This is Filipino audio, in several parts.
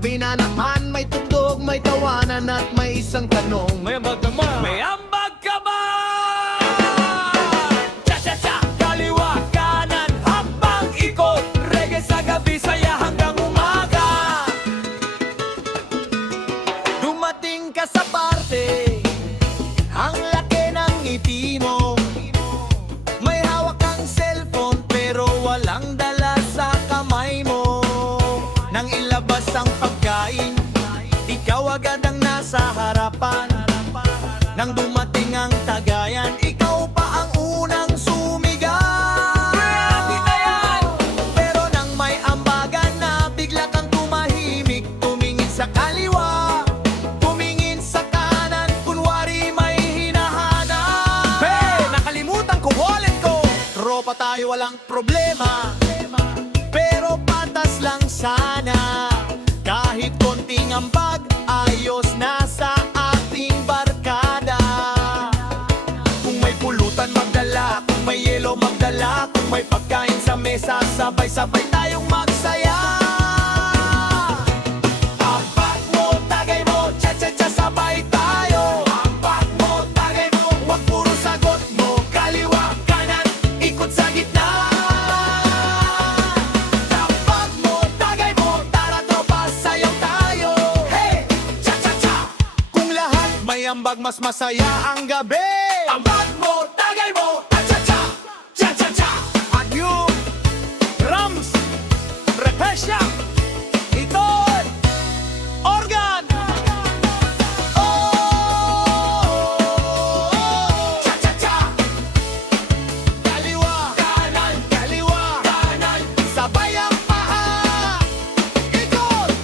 gabi na naman, may tugtog, may tawanan at may isang tanong. May ambag naman. May ambag ka ba? Cha-cha-cha, kaliwa, kanan, habang ikot. Reggae sa gabi, saya hanggang umaga. Dumating ka sa parte, ang laki ng ngiti mo. May hawak kang cellphone pero walang dala sa kamay mo. Nang ilabas ang pagkain, ikaw agad ang nasa harapan. Nang dumating ang tagayan, ikaw pa ang unang sumigaw. Grabe na yan! Pero nang may ambagan na, bigla kang tumahimik. Tumingin sa kaliwa, tumingin sa kanan, kunwari may hinahanap. Hey, nakalimutan ko wallet ko. Tropa tayo, walang problema, pero patas lang sana. Kahit konting ambag, ayos na sa ating barkada. Kung may pulutan magdala, kung may yelo magdala, kung may pagkain sa mesa, sabay-sabay tayong magsaya. Ambag mo, tagay mo, cha-cha-cha, sabay tayo. Ambag mo, tagay mo, wag puro sagot mo. Kaliwa, kanan, ikot sa gitna. Ambag mo, tagay mo, tara tropa, sayaw tayo. Hey, cha-cha-cha. Kung lahat may ambag, mas masaya ang gabi. Ambag mo, tagay mo, cha-cha-cha, cha-cha-cha. At yung drums, repesya, iton, organ. Cha-cha-cha. Kaliwa, kanan, kaliwa, kanan. Sabay ang paa. Ikot,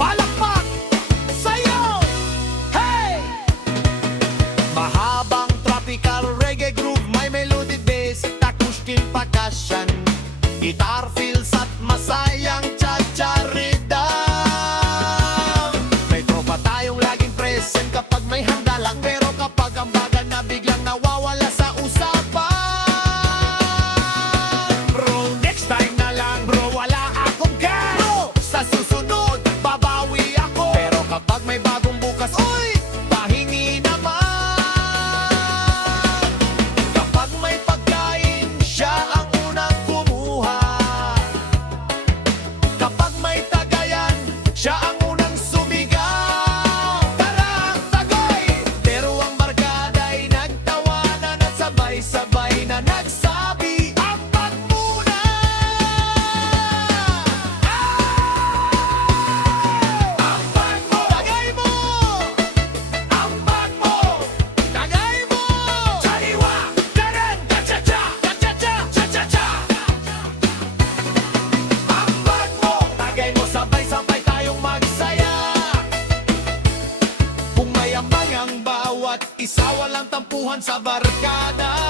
palakpak, sayaw. Hey! Mahabang tropical reggae groove, may melodic bass, takushkin percussion, guitar fills at masayang cha-cha rhythm. May tropa tayong laging present kapag may handa lang, pero kapag ambagan na biglang nawawala sa usapan. Bro, next time na lang bro, wala akong gas. Bro, sa susunod, babawi ako. Pero kapag may bagong bukas, uy, pahingi naman. Kapag may pagkain, siya ang unang kumuha. Kapag may tagayan, siya ang unang sumigaw. Tara, tagoy! Pero ang barkada'y nagtawanan at sabay-sabay na nagsabi, ambag muna! Ambag mo! Tagay mo! Ambag mo! Tagay mo! Kaliwa! Kanan! Cha-cha-cha! Cha-cha-cha! Cha-cha-cha! Ambag mo! Tagay mo, sabay-sabay tayong magsaya. Kung may ambag ang bawat isa, walang tampuhan sa barkada.